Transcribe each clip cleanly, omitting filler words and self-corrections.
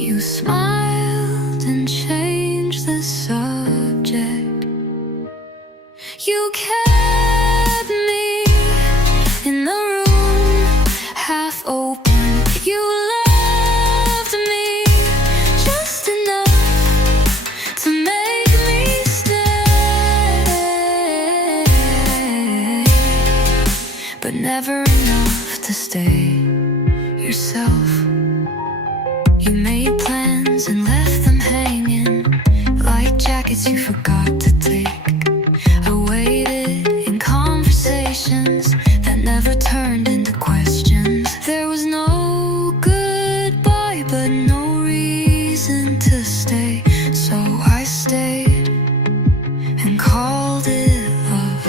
You smiled and changed the subject. You kept me in the room, half open. You loved me just enough to make me stay, but never enough to stay yourself. You made plans and left them hanging like jackets you forgot to take. I waited in conversations that never turned into questions. There was no goodbye, but no reason to stay. So I stayed and called it love.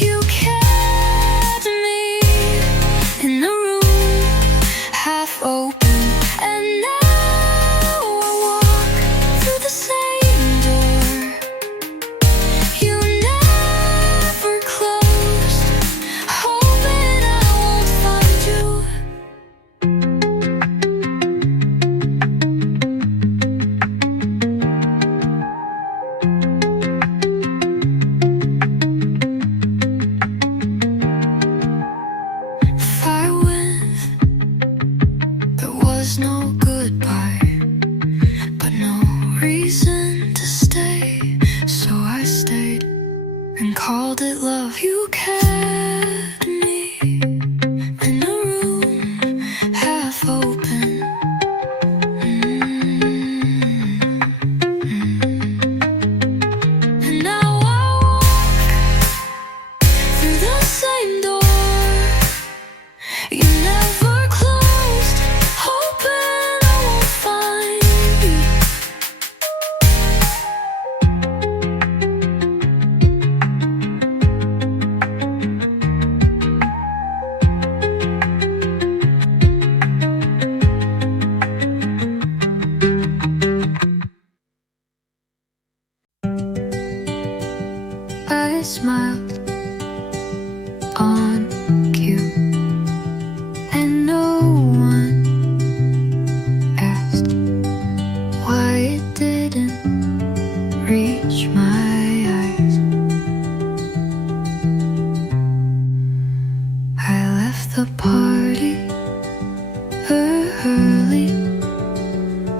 You kept me in the room, half open, and now I walk through the same door. You never closed, hoping I won't find you. If I went, there was no goodbye, but no reason to stay. So I stayed and called it love. You kept me in a room, half open. And now I walk through the same door. You never closed, hoping I won't find you. I smiled on cue, and no one asked why it didn't reach my eyes. I left the party early,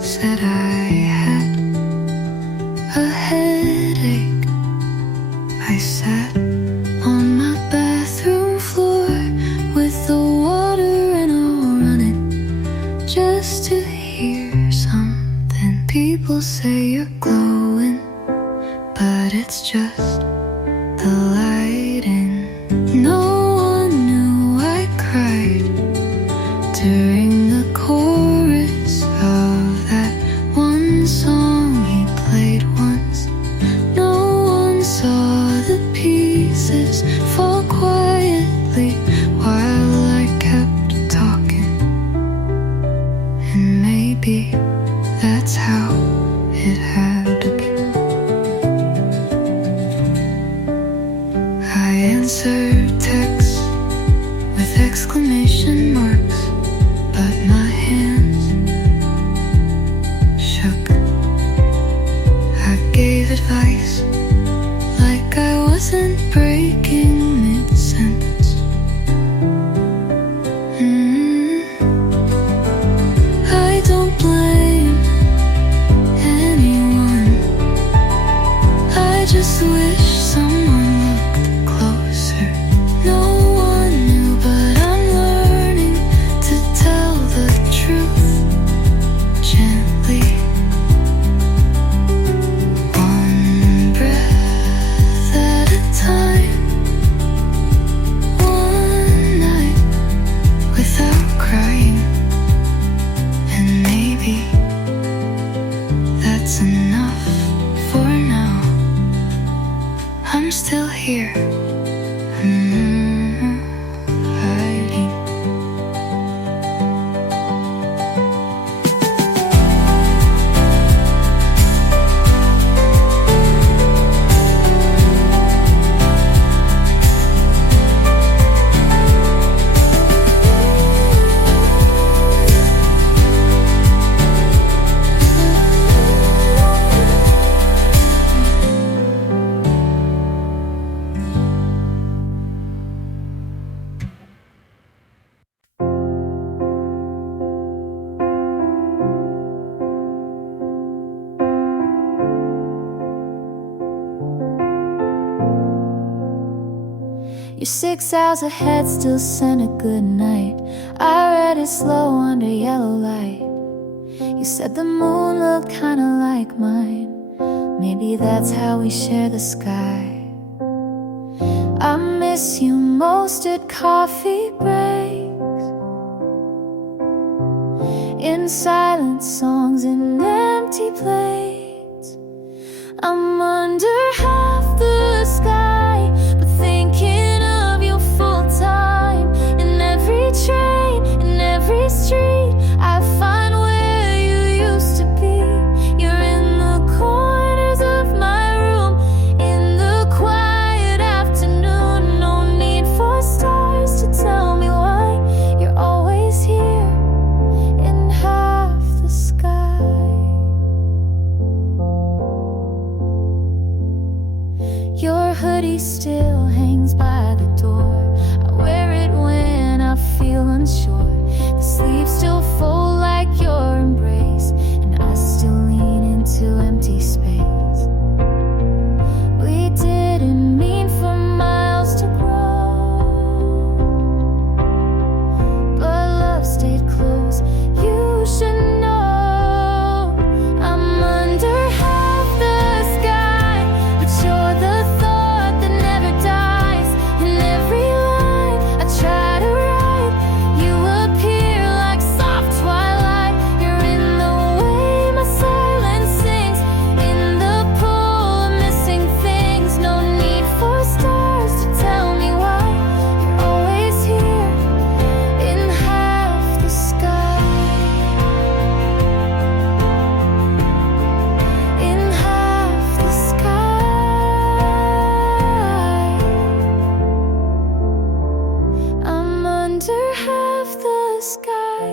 said I had a headache. I sat on my bathroom floor with the water and all running, just to hear something. People say you're glowing, but it's just the lighting. No one knew I cried during the chorus of that one song he played once. No one saw the pieces fall quietly while I kept talking. And maybe that's how it had to be. I answered texts with exclamation marks, but my hands shook. I gave advice like I wasn't breaking mid-sentence. I don't blame anyone You're 6 hours ahead, still send a good night. I read it slow under yellow light. You said the moon looked kinda like mine. Maybe that's how we share the sky. I miss you most at coffee breaks, in silent songs and empty plates. I'm under half the sky, but thinking of you full time. In every train, in every street, I find where you used to be. You're in the corners of my room, in the quiet afternoon. No need for stars to tell me why you're always here in half the sky. Your hoodie still hangs by the door. I wear it when I feel unsure. The sleeves still fold like your embrace, and I still lean into empty space. We didn't mean for miles to grow, but love stayed close. You should know I'm under half the sky, but you're the thought that never dies. In every line I try to write, you appear like soft twilight. You're in the way my silence sings, in the pool of missing things. No need for stars to tell me why you're always here in half the sky. In half the sky. I'm under half the sky,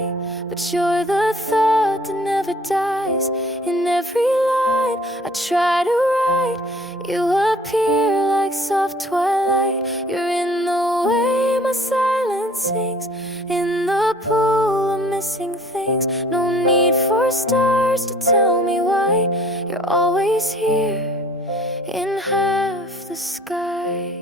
but you're the thought that never dies. In every line I try to write, you appear like soft twilight. You're in the way my silence sings, in the pool of missing things. No need for stars to tell me why you're always here in half the sky.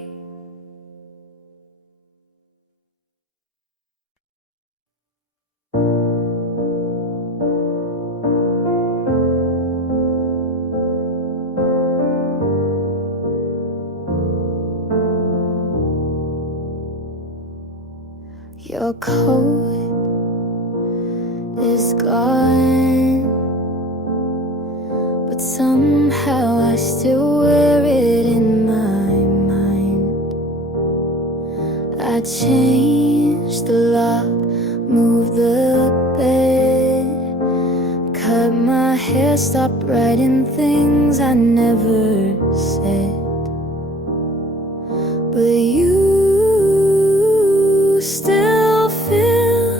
Your coat is gone, but somehow I still wear it in my mind. I changed the lock, moved the bed, cut my hair, stopped writing things I never said. But you still fill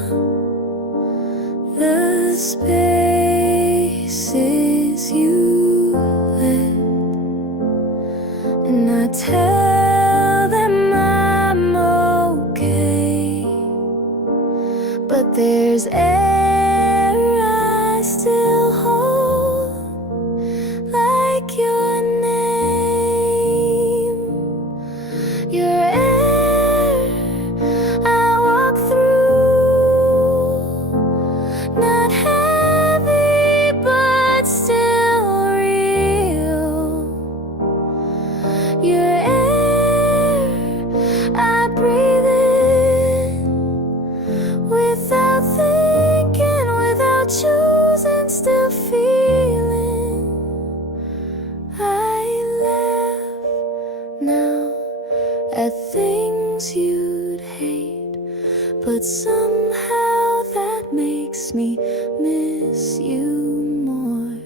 the spaces you left, and I tell them I'm okay, but there's air I still hold, like your name. Your air I walk through, not heavy but still real. Your air I breathe in, without thinking, without choosing, still feeling. I laugh now at things you'd hate, but somehow that makes me miss you more.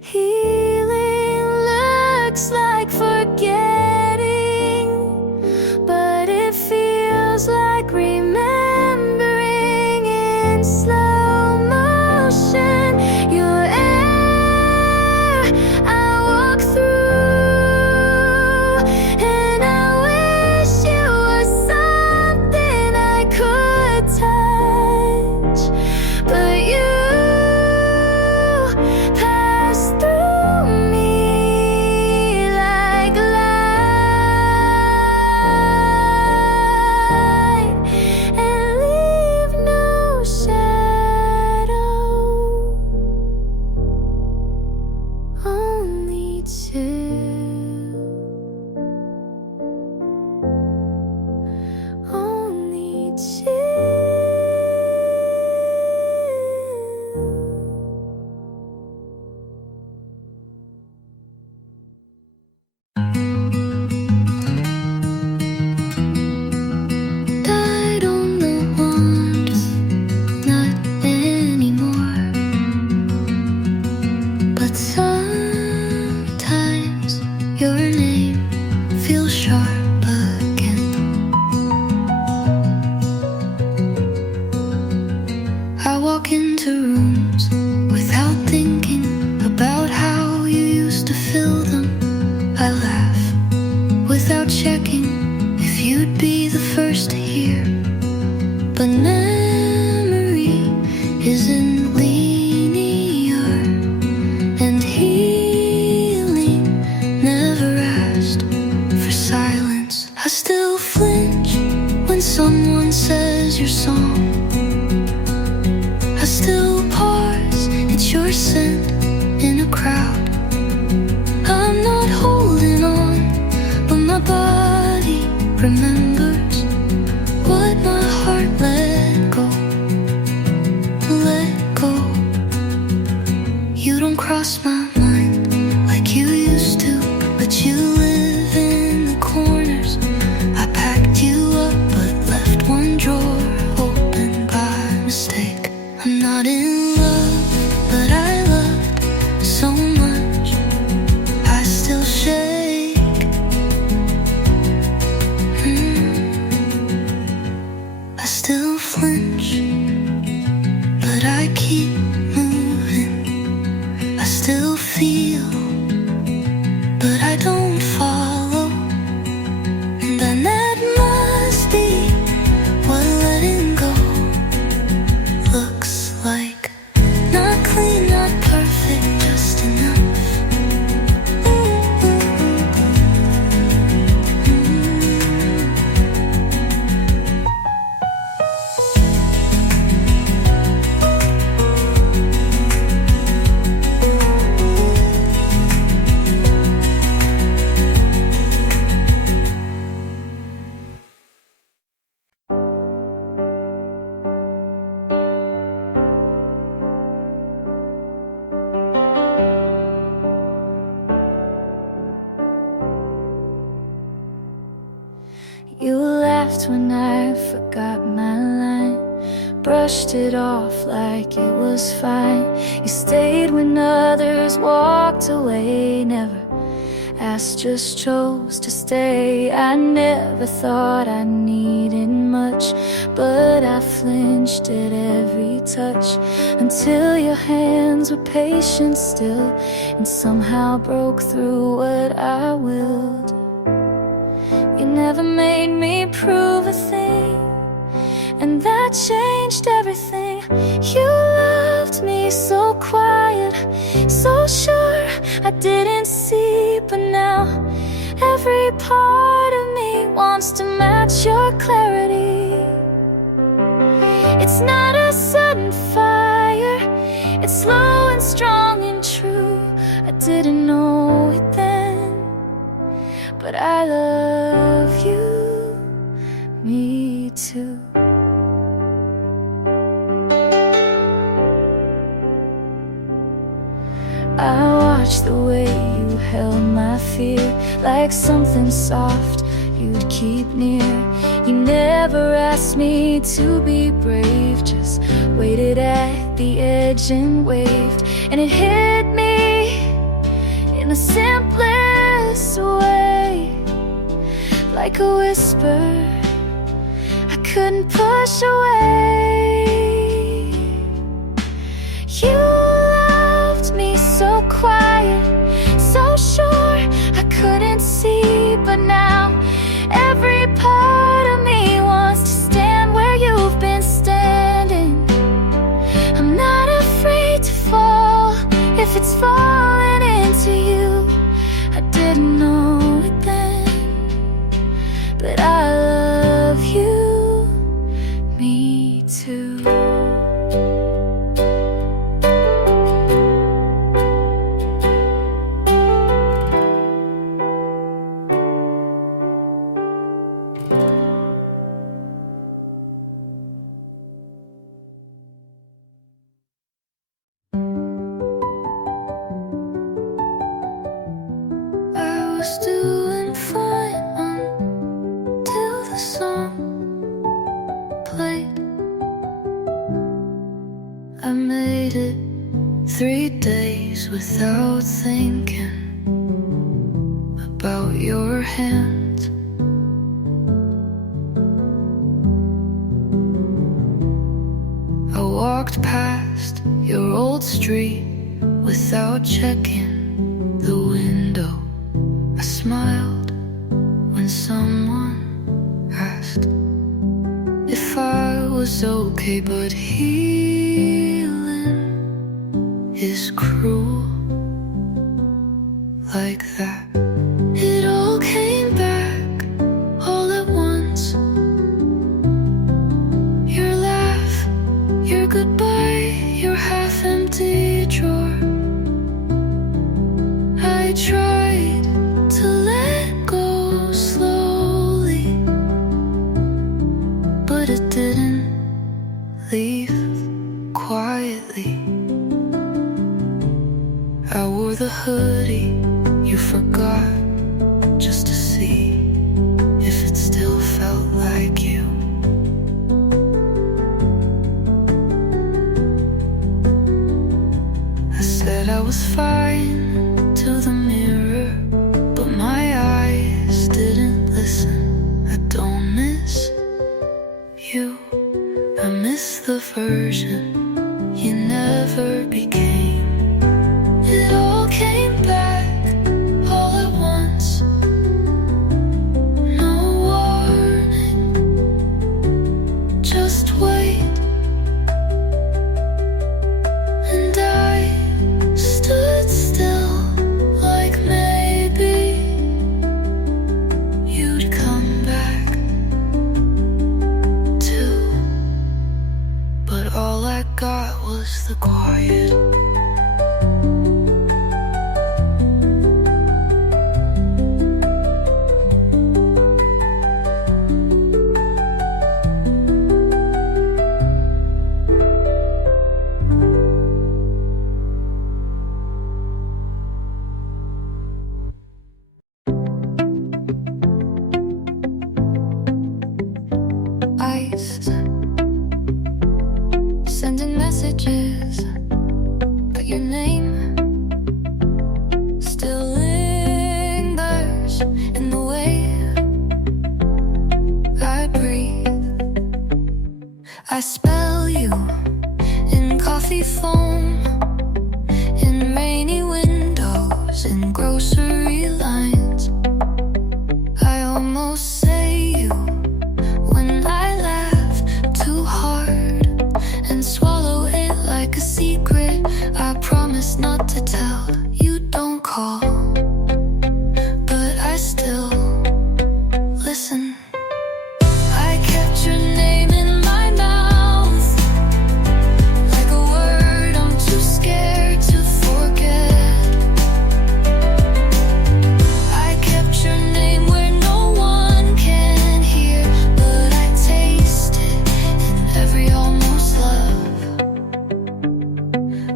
Healing looks like forgetting, but it feels like remembering in slow motion. Your air I walk through, and I wish you were something I could touch, but you pass through into rooms without thinking about how you used to fill them. I laugh without checking if you'd be the first to hear. But memory isn't linear, and healing never asked for silence. I still flinch when someone says your song. I still pause at your scent in a crowd. I'm not holding on, but my body remembers what my heart let go. Let go. You don't cross my mind like you used to, but you live in the corners. I packed you up but left one drawer open by mistake. I'm not in love, but I loved so much. I still shake. I still flinch, but I keep moving. I still feel, but I don't follow. And then that must be what letting go looks like. Not clean, not perfect, just enough. You laughed when I forgot my line, brushed it off like it was fine. You stayed when others walked away, never asked, just chose to stay. I never thought I needed much, but I flinched at every touch, until your hands were patient still, and somehow broke through what I willed. You never made me prove a thing, and that changed everything. You loved me so quiet, so sure I didn't see, but now every part of me wants to match your clarity. It's not a sudden fire, it's slow and strong and true. I didn't know it then, but I love you, me too. I watched the way you held my fear, like something soft you'd keep near. You never asked me to be brave, just waited at the edge and waved. And it hit me in the simplest way, like a whisper I couldn't push away. You loved me so quiet, so sure I couldn't see, but now every part of me wants to stand where you've been standing. I'm not afraid to fall if it's falling into you. I didn't know it then, but I love you, me too. I was doing fine until the song played. I made it 3 days without thinking about your hand. I walked walked past your old street without checking the window. I smiled when someone asked if I was okay, but healing is cruel like that. It all came back all at once. Your laugh, your goodbye, your half-empty drawer. I tried to let go slowly, but it didn't leave quietly. I wore the hoodie you forgot just to see if it still felt like you. I said I was fine to the mirror, but my eyes didn't listen. I don't miss you, I miss the version you never became. It all came back all at once, no warning, just wait. And I stood still like maybe you'd come back too. But all I got was the quiet. Sending messages, but your name still lingers in the way I breathe. I spell you in coffee foam, in rainy windows, in grocery lines. I almost say you when I laugh too hard and swallow it like a secret I promise not to tell. You don't call, but I still listen. I kept your name in my mouth like a word I'm too scared to forget. I kept your name where no one can hear, but I taste it in every almost love.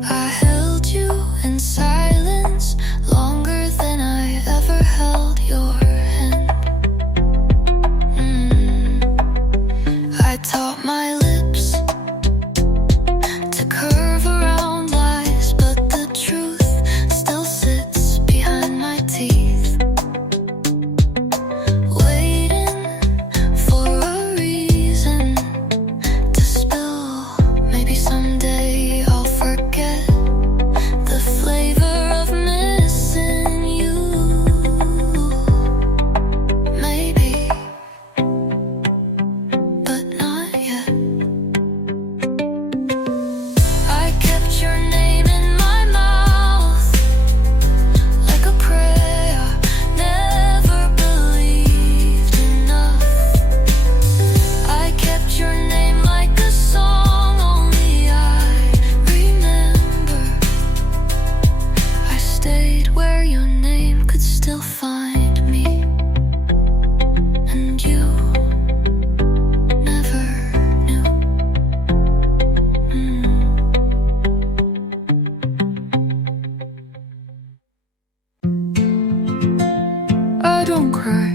I held you in silence longer than I ever held your hand. I taught my lips to curve around lies, but the truth still sits behind my teeth, waiting for a reason to spill. Maybe someday I'll forget the flavor of missing you. Maybe, but not yet. I kept your name in my mouth like a prayer, never believed enough. I kept your name like a song only I remember. I stayed where your name could still find me, and you never knew. I don't cry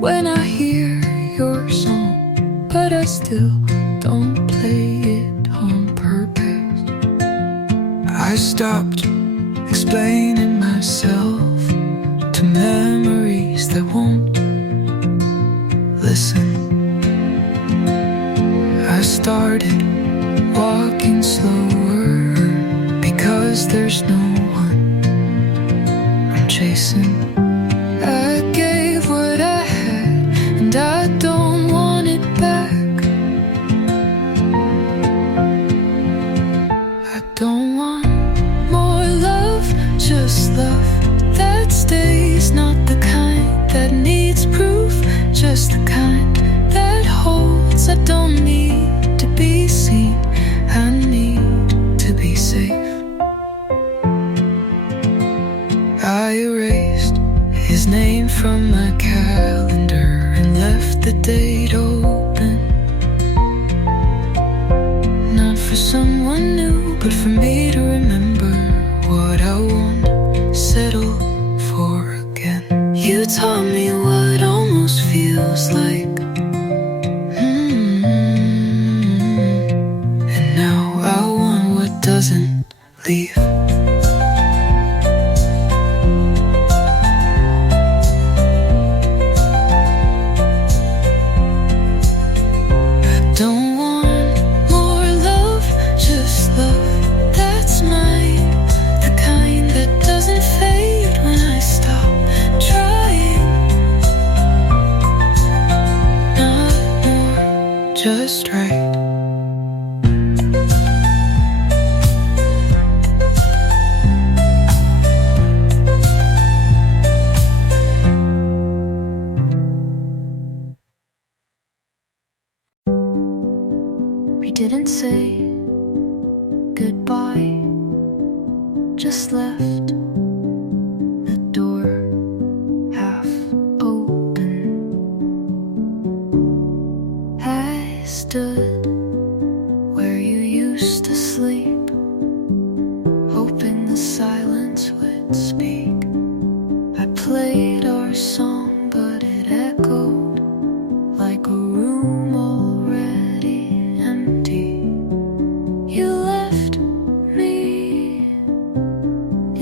when I hear your song, but I still don't play it on purpose. I stopped explaining myself to memories that won't listen. I started walking slower because there's no one I'm chasing. I gave what I had and I don't want it back. I don't want more love, just love that stays, not the kind that needs proof, just the kind that holds. I don't need to be seen, I need to be safe. I erased his name from my calendar and left the date open, not for someone new, but for me to remember what I won't settle for again. You taught me what almost feels like, and now I want what doesn't leave. Just right. We didn't say goodbye, just left the door half open. I stood where you used to sleep, hoping the silence would speak. I played our song, but it echoed like a room already empty. You left me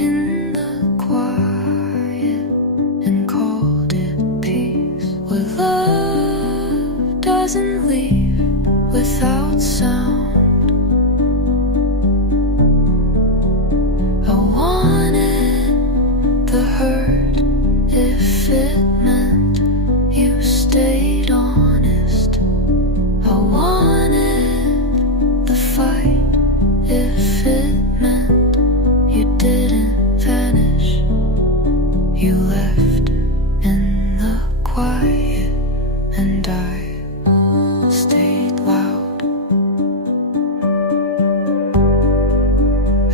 in the quiet and called it peace. Where love doesn't leave without sound. I wanted the hurt if it meant you stayed honest. I wanted the fight if it meant you didn't vanish. You left in the quiet and I stayed loud.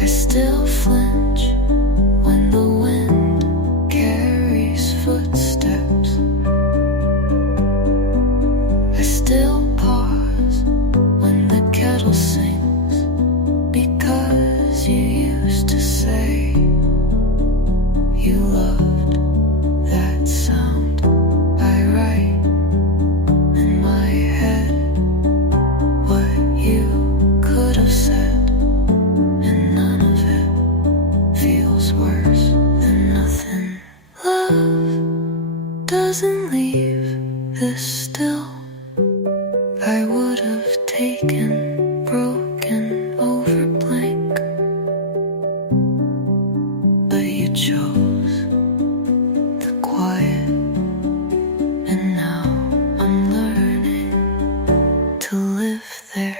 I still flinch when the wind carries footsteps. I still pause when the kettle sings, because you used to say you loved that sound. I write in my head what you could have said, and none of it feels worse than nothing. Love doesn't leave this still. I would have taken broken over blank, but you chose the quiet, and now I'm learning to live there.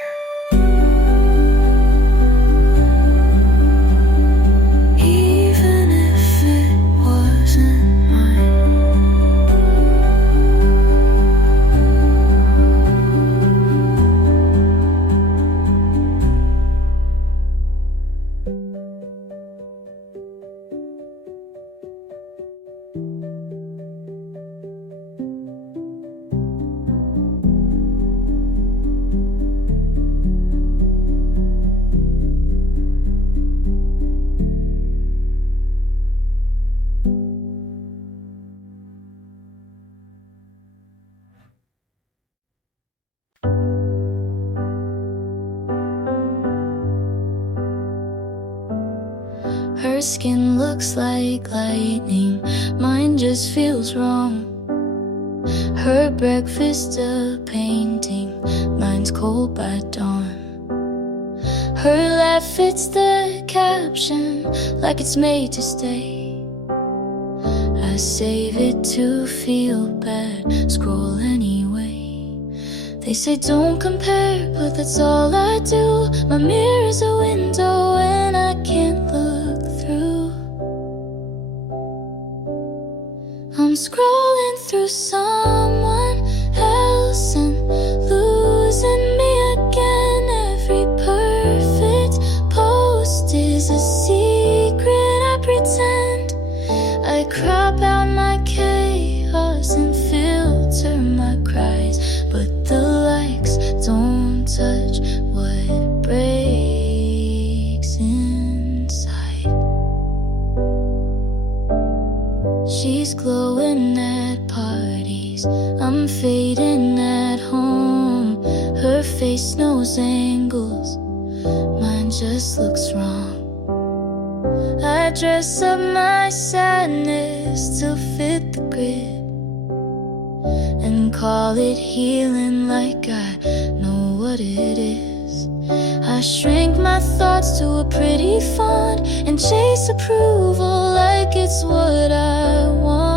Even if it wasn't mine. Her skin looks like lightning, mine just feels wrong. Her breakfast a painting, mine's cold by dawn. Her laugh fits the caption like it's made to stay. I save it to feel bad, scroll anyway. They say don't compare, but that's all I do. My mirror's a window and I can't look through. I'm scrolling through someone else and losing me again. Every perfect post is a secret I pretend. I crop out my chaos and filter my cries, but the likes don't touch what breaks inside. She's glowing at parties, I'm fading at home. Her face knows angles, mine just looks wrong. I dress up my sadness to fit the grid and call it healing like I know what it is. I shrink my thoughts to a pretty font and chase approval like it's what I want.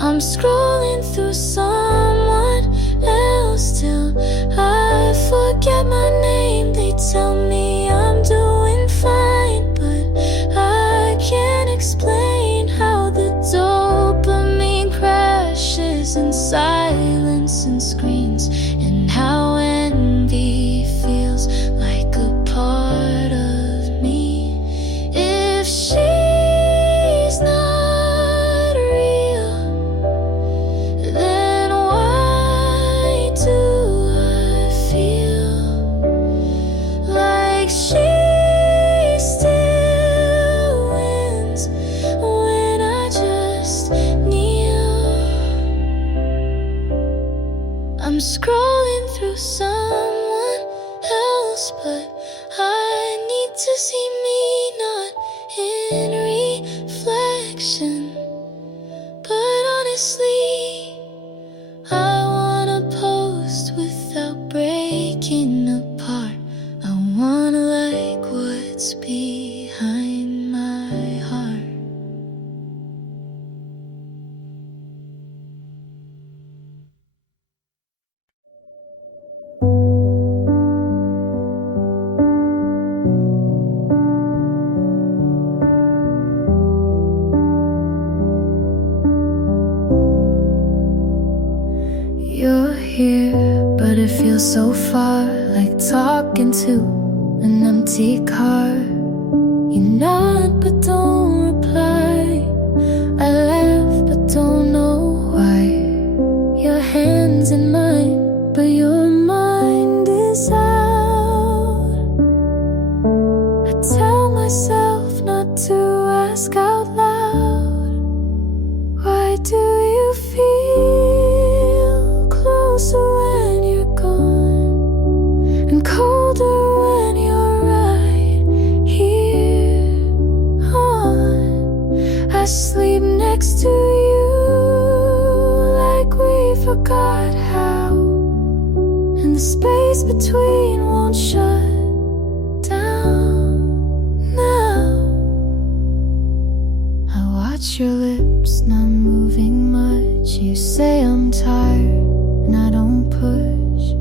I'm scrolling through someone else till I forget my name. They tell me I'm doing fine, but I can't explain how the dopamine crashes in silence and screens, and how envy feels like a part of me. If she's not real, then why do I feel like she still wins when I just kneel? I'm scrolling through someone else, but I need to see me not in reflection. But honestly, I wanna post without breaking apart. I wanna like what's behind my heart. You're here, but it feels so far, like talking to an empty car. You nod but don't reply. I laugh but don't know why. Your hands in mine, but your mind is out. I tell myself not to ask out loud. Why do you feel closer when you're gone, and colder when you're right here on? I sleep next to you like we forgot how, and the space between won't shut down now. I watch your lips not moving much. You say I'm tired and I don't push.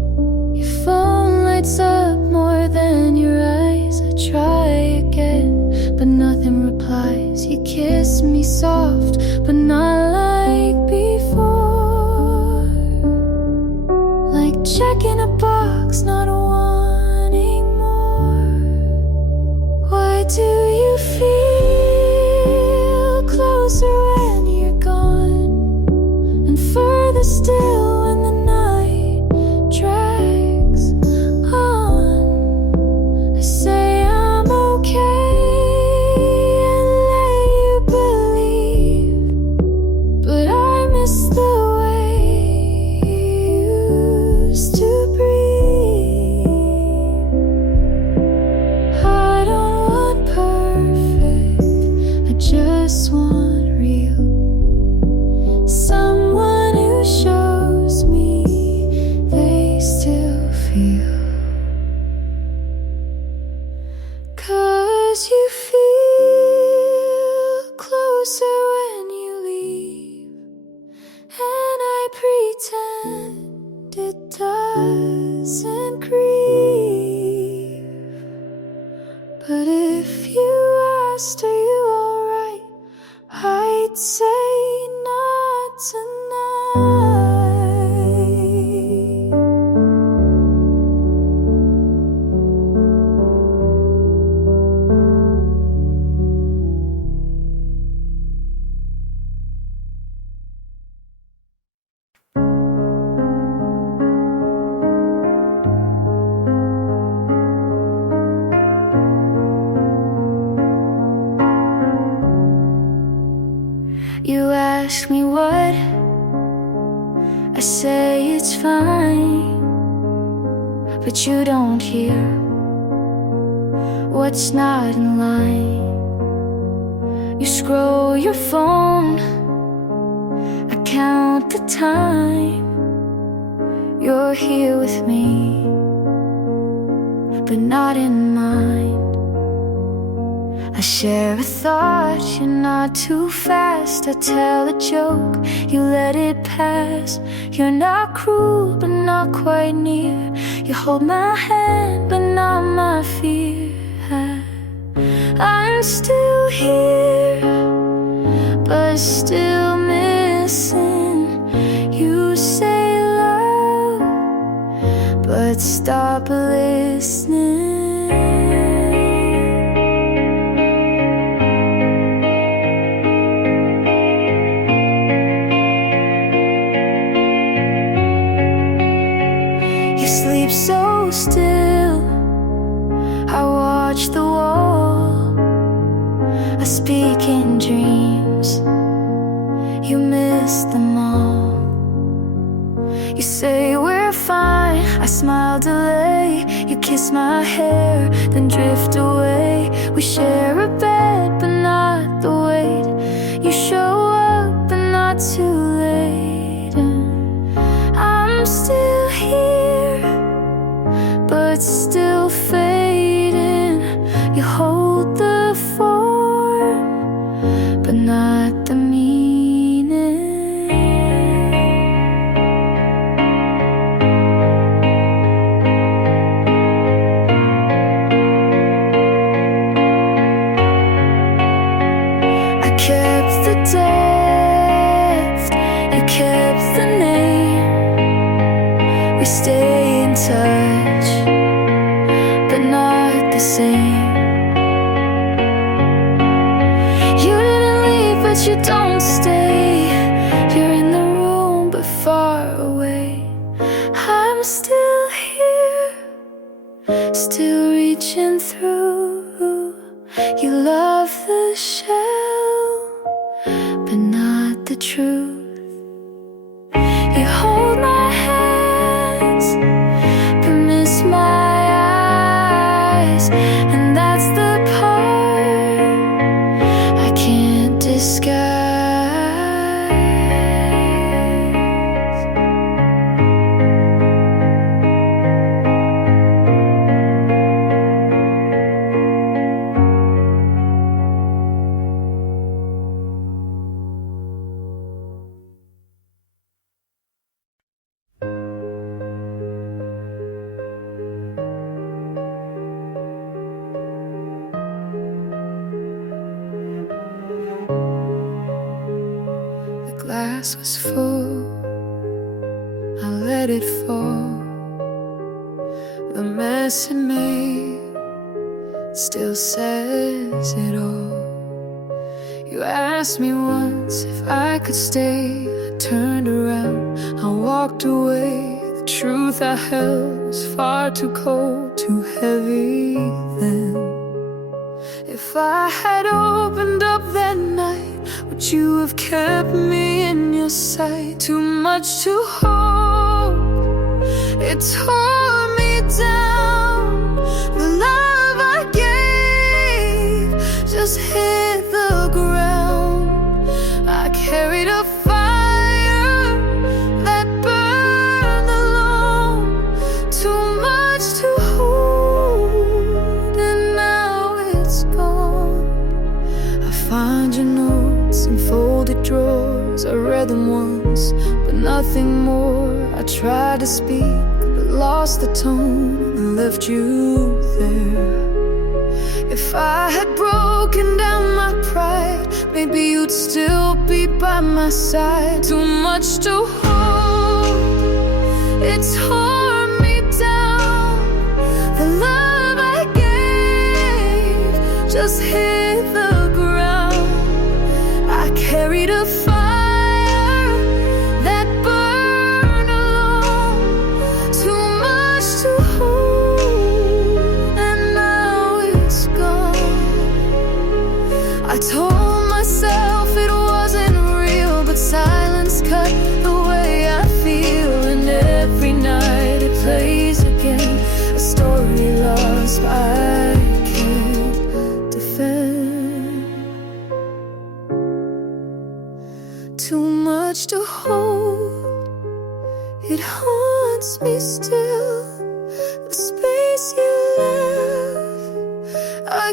Your phone lights up more than your eyes. I try again, but nothing replies. You kiss me soft, but not like before. Like checking a box, not wanting more. Why do you feel closer when you're gone, and further still when the night drags on? I say I'm okay and let you believe, but I miss the way you used to breathe. I don't want perfect, ask me what, I say it's fine, but you don't hear what's not in line. You scroll your phone, I count the time. You're here with me, but not in mind. I share a thought, you're not too fast. I tell a joke, you let it pass. You're not cruel, but not quite near. You hold my hand, but not my fear. I'm still here, but still missing. You say love, but stop listening. You sleep so still, I watch the wall. I speak in dreams, you miss them all. You say we're fine, I smile, delay. You kiss my hair, then drift away. We share a bed, but not the weight. You show up, but not too late. And I'm still here, but still fading. You hold the form, but not the meaning. I kept the depth, you kept the name. We stay in touch, but not the same. You don't stay, you're in the room but far away. I'm still here, still reaching through. You love the shell, but not the truth. You hold my hands, but miss my eyes. And that's the part I can't disguise. The glass was full, I let it fall. The mess it made still says it all. You asked me once if I could stay. I turned around, I walked away. The truth I held was far too cold, too heavy then. If I had opened up that night, would you have kept me in your sight? Too much to hold, it tore me down. The love I gave just hit the ground. I carried a fire that burned alone. Too much to hold, and now it's gone. I find your notes in folded drawers. I read them once, but nothing more. I tried to speak, but lost the tone and left you there. If I had broken down my pride, maybe you'd still be by my side. Too much to hold, it tore me down. The love I gave just hit the ground. I carried a fire that burned alone. Too much to hold, and now it's gone. I told myself it wasn't real, but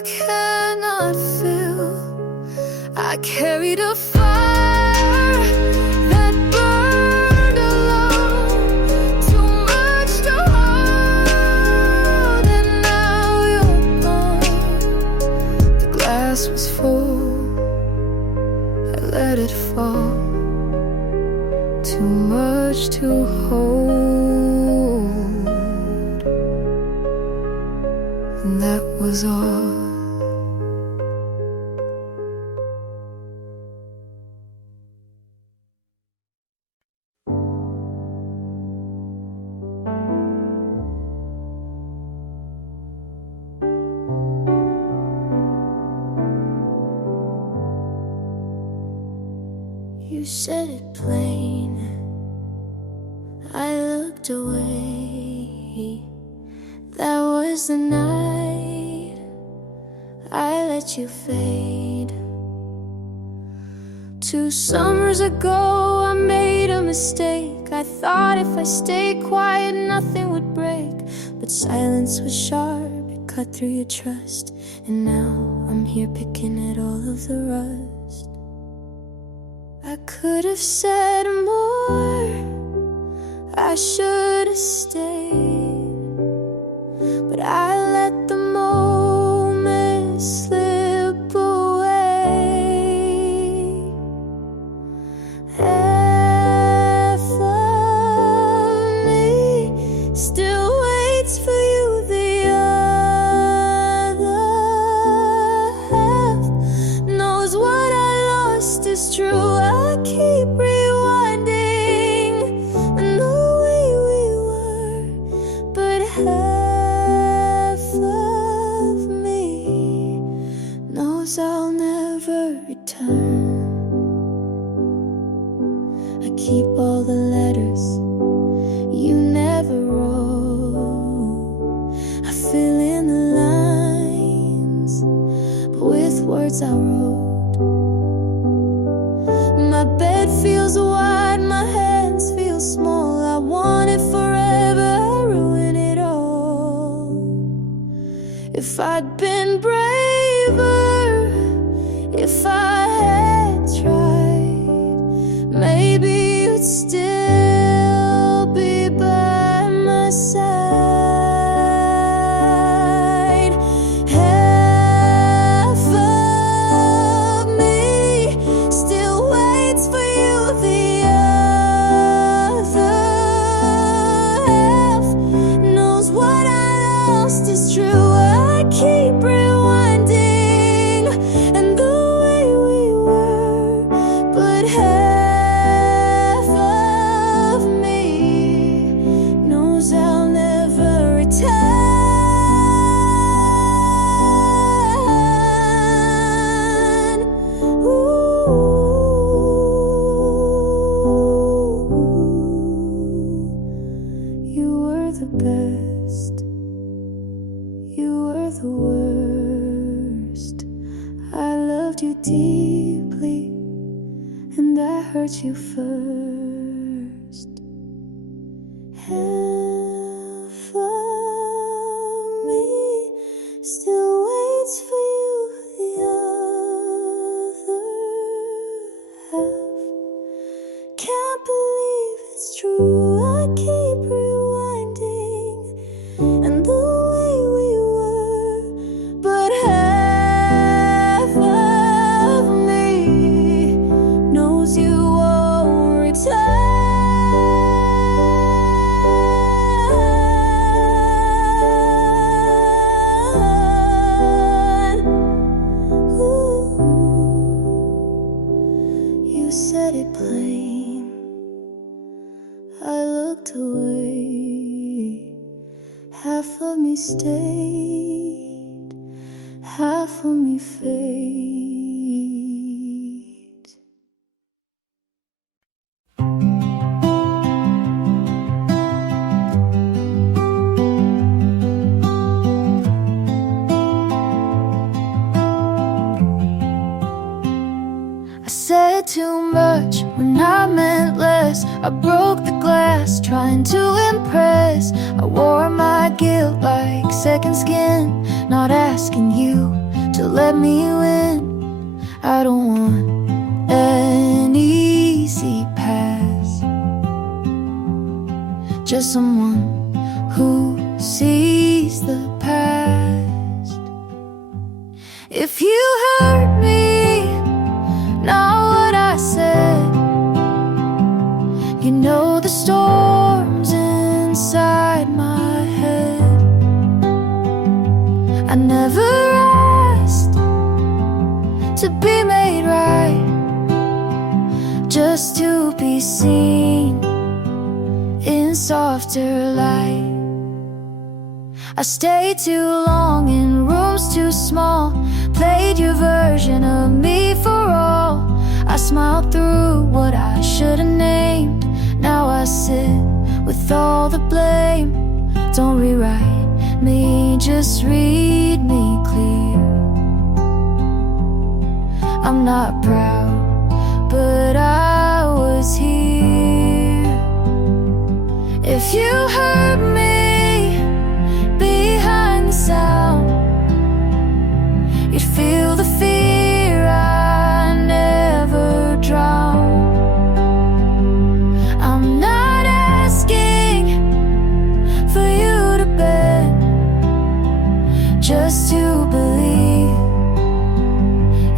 cannot feel. I carried a fire that burned alone, too much to hold, and now you're gone. The glass was full, I let it fall, too much to hold, and that was all. You said it plain, I looked away. That was the night I let you fade. 2 summers ago I made a mistake. I thought if I stayed quiet nothing would break, but silence was sharp, it cut through your trust. And now I'm here picking at all of the rust. I could have said more, I should have stayed, but I let the moment slip away. Half of me still waits for you, the other half knows what I lost is true. I keep rewinding and the way we were, but half of me knows I'll never return. I keep all the letters you never wrote. I fill in the lines, but with words I wrote. My bed feels wide, my hands feel small. I want it forever, I ruin it all. If I'd been braver, if I had tried, maybe you'd still be by my side. Half of me still waits for you, the other half knows what I lost is true. I keep rewinding and the way we were, but half of me knows I'll never return. You were the best, you were the worst. I loved you deeply, and I hurt you first. Half of me still waits for you, the other half can't believe it's true. I keep rewinding and the way we were, but half of me knows you won't return. Ooh. You said it plain, I looked away. Half of me stayed, half of me fades. I said too much when I meant less. I broke the glass trying to impress. I wore my guilt like second skin, not asking you to let me win. I don't want an easy pass, just someone who sees the past. If you hurt me, not what I said, you know the storms inside my head. I never asked to be made right, just to be seen in softer light. I stayed too long in rooms too small, played your version of me for all. I smiled through what I should've named. Now I sit with all the blame. Don't rewrite me, just read me clear. I'm not proud, but I was here. If you hurt me behind the sound, you'd feel the fear I never drowned. I'm not asking for you to bend, just to believe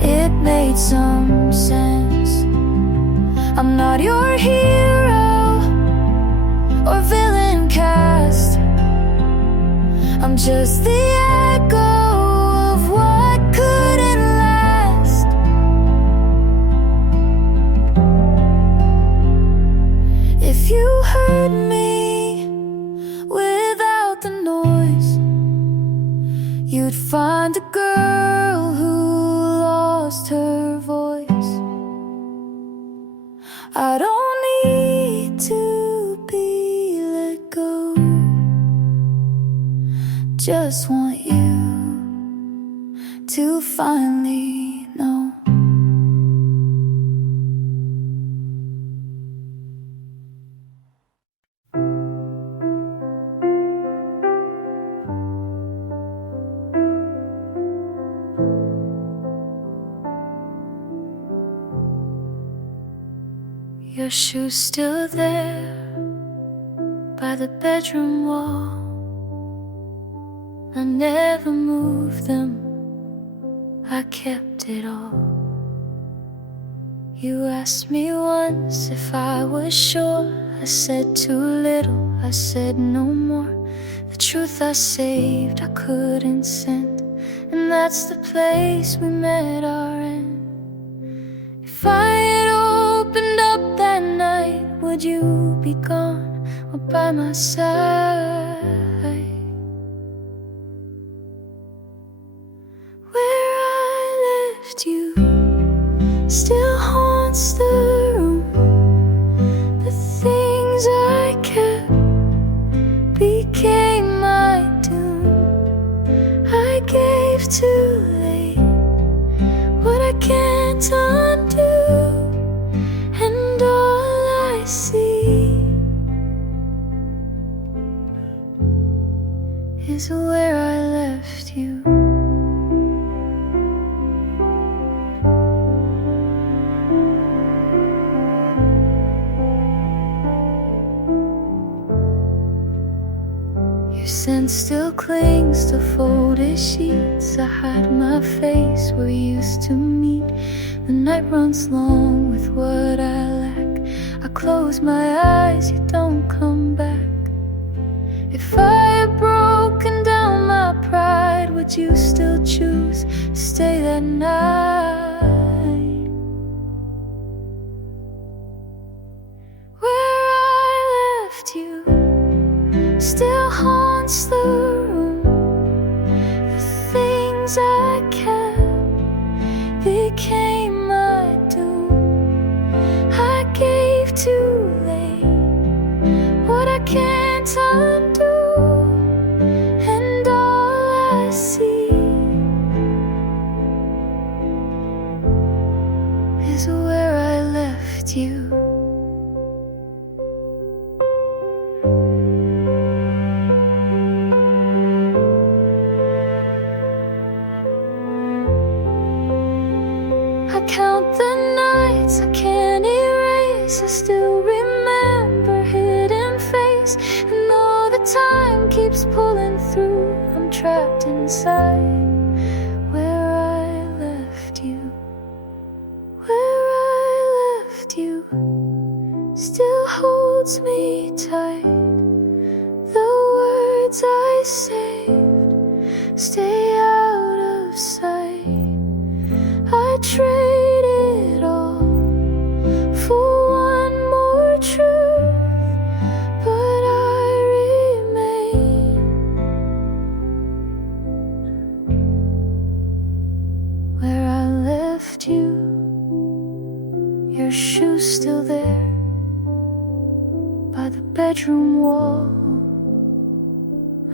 it made some sense. I'm not your hero or villain cast, I'm just the echo of what couldn't last. If you heard me without the noise, you'd find a girl who lost her voice. I don't need to be let go, just want you to finally know. Your shoes still there by the bedroom wall. I never moved them, I kept it all. You asked me once if I was sure. I said too little, I said no more. The truth I saved, I couldn't send, and that's the place we met our end. If I had opened up that night, would you be gone or by my side? Where I left you still haunts the room. The things I kept became my doom. I gave too late what I can't undo, and all I see is where I left you. Your scent still clings to folded sheets. I hide my face where we used to meet. The night runs long with what I lack. I close my eyes, you don't come back. If I had broken down my pride, would you still choose to stay that night? Where I left you still haunts the room. The things I kept became my doom. I gave too late what I can't undo, and all I see is where I left you. count the nights I can't erase. I still remember hidden face, and all the time keeps pulling through. I'm trapped inside where I left you. Where I left you still holds me tight. The words I saved stay out of sight. I trade it all for one more truth, but I remain where I left you. Your shoes still there by the bedroom wall.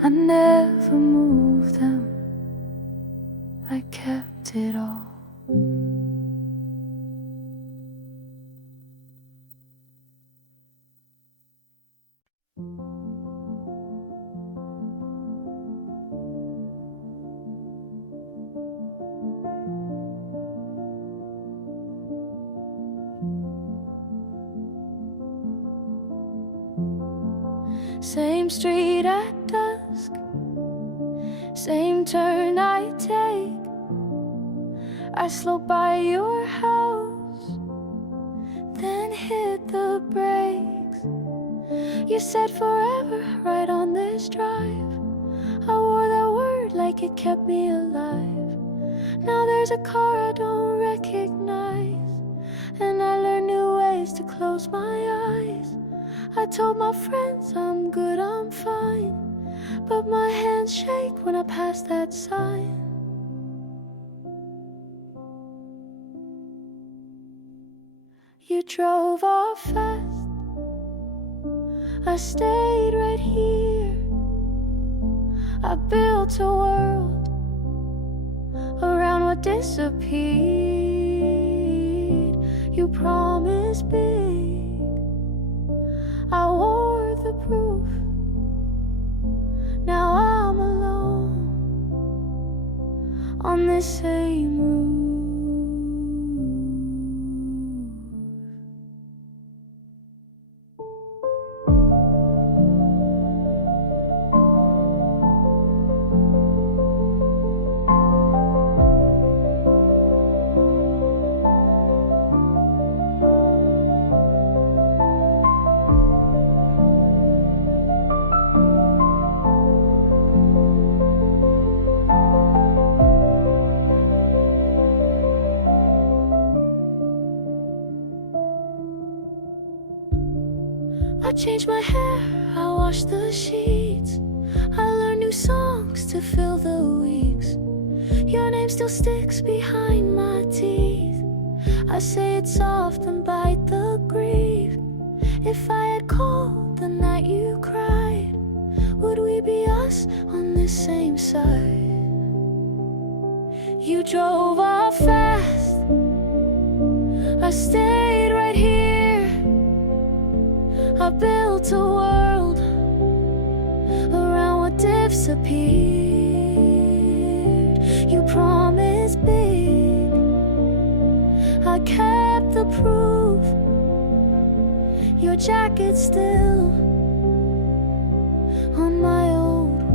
I never moved them, I kept it all. Same street at dusk, same turn I take. I slow by your house, then hit the brakes. You said forever right on this drive. I wore that word like it kept me alive. Now there's a car I don't recognize, and I learn new ways to close my eyes. I told my friends I'm good, I'm fine, but my hands shake when I pass that sign. You drove off fast, I stayed right here. I built a world around what disappeared. You promised big, I wore the proof. Now I'm alone on this same roof. I changed my hair, I washed the sheets. I learned new songs to fill the weeks. Your name still sticks behind my teeth. I say it soft and bite the grief. If I had called the night you cried, would we be us on this same side? You drove off fast, I stayed right here. I built a world around what disappeared. You promised big, I kept the proof. Your jacket still on my old roof.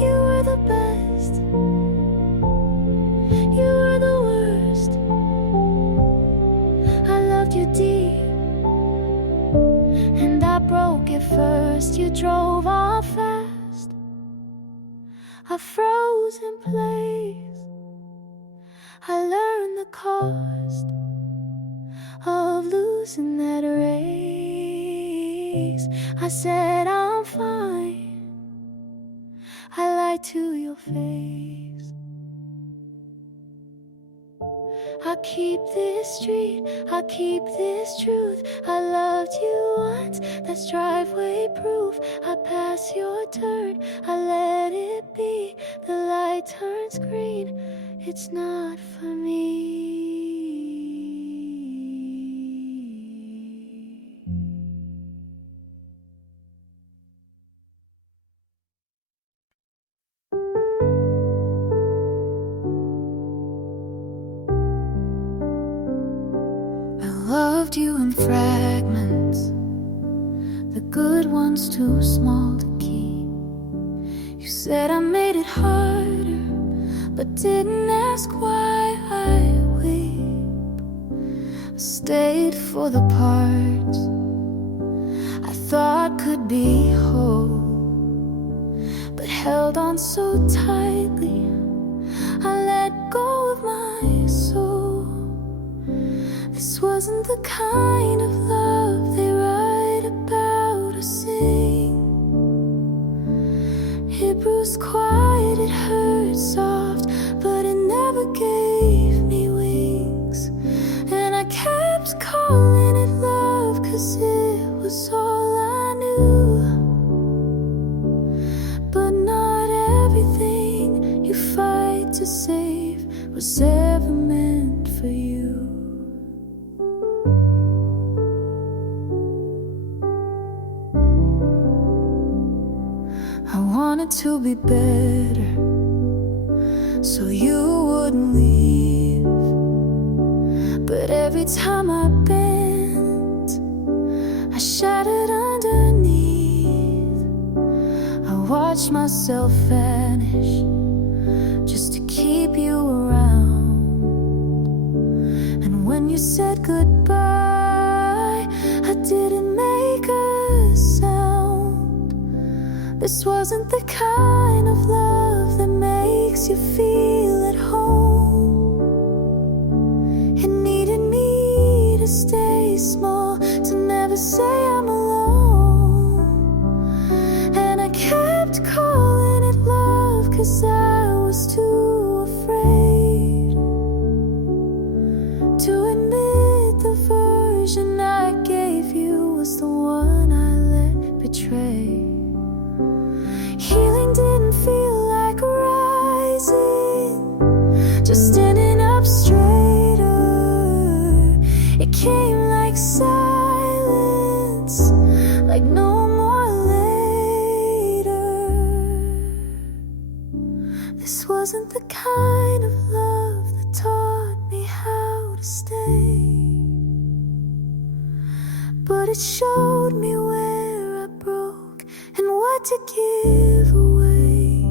You were the best, you were the worst. I loved you deep, and I broke it first. You drove off fast, I froze in place. I learned the cost of losing that race. I said I'm fine, I lied to your face. I keep this street, I keep this truth. I loved you once, that's driveway proof. I pass your turn, I let it be. The light turns green, it's not for me. loved you in fragments, the good ones too small to keep. You said I made it harder, but didn't ask why I weep. I stayed for the parts I thought could be whole, but held on so tightly I let go of my soul. This wasn't the kind of love they write about or sing. It bruised quiet, it hurt soft, but it never gave me wings. And I kept calling it love, 'cause it was all I knew. But not everything you fight to save was ever meant for you. I wanted to be better, so you wouldn't leave. But every time I bent, I shattered underneath. I watched myself vanish just to keep you around. And when you said goodbye, I didn't make a sound. This wasn't the kind of love that makes you feel at home. It needed me to stay small, to never say I'm alone. And I kept calling it love, 'cause I was too afraid to admit the version I gave you was the one I let betray. Healing didn't feel like rising, just standing up straighter. It came like silence, like no more later. This wasn't the kind of love that taught me how to stay, but it showed me where I broke and what to give away.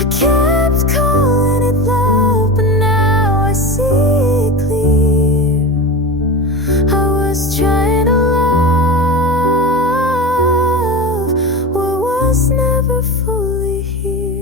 I kept calling it love, but now I see it clear. I was trying to love what was never fully here.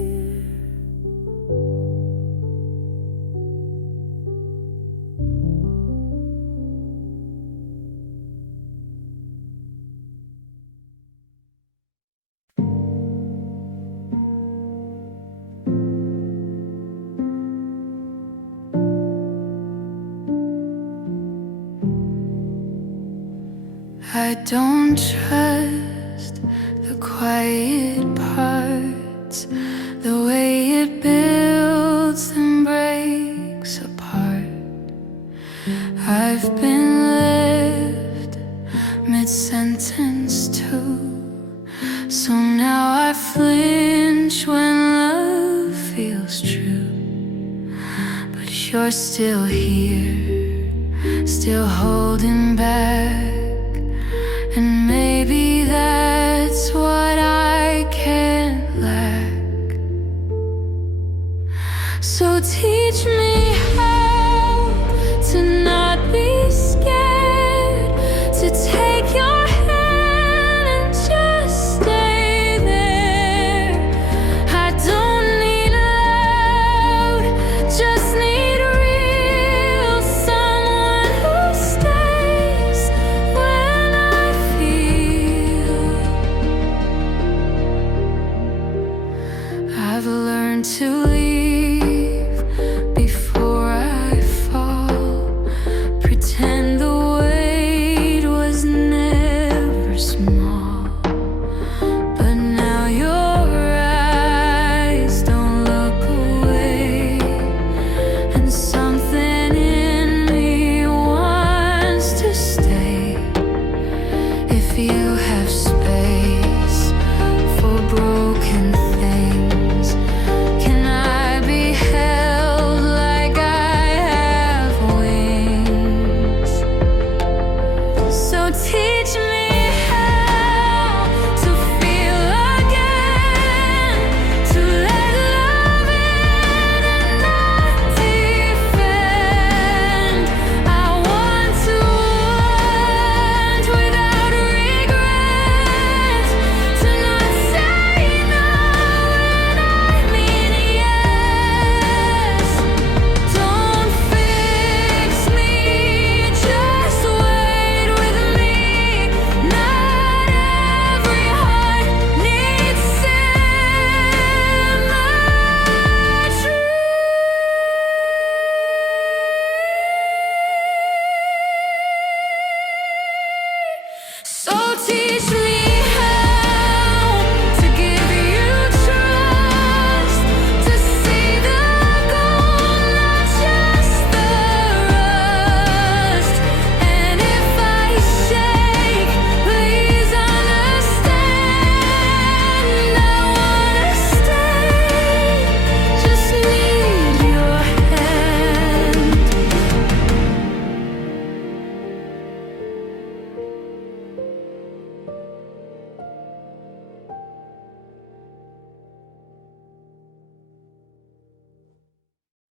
I don't trust the quiet parts, the way it builds and breaks apart. I've been left mid-sentence too, so now I flinch when love feels true. But you're still here, still holding back. And maybe that's what I can't lack. So teach me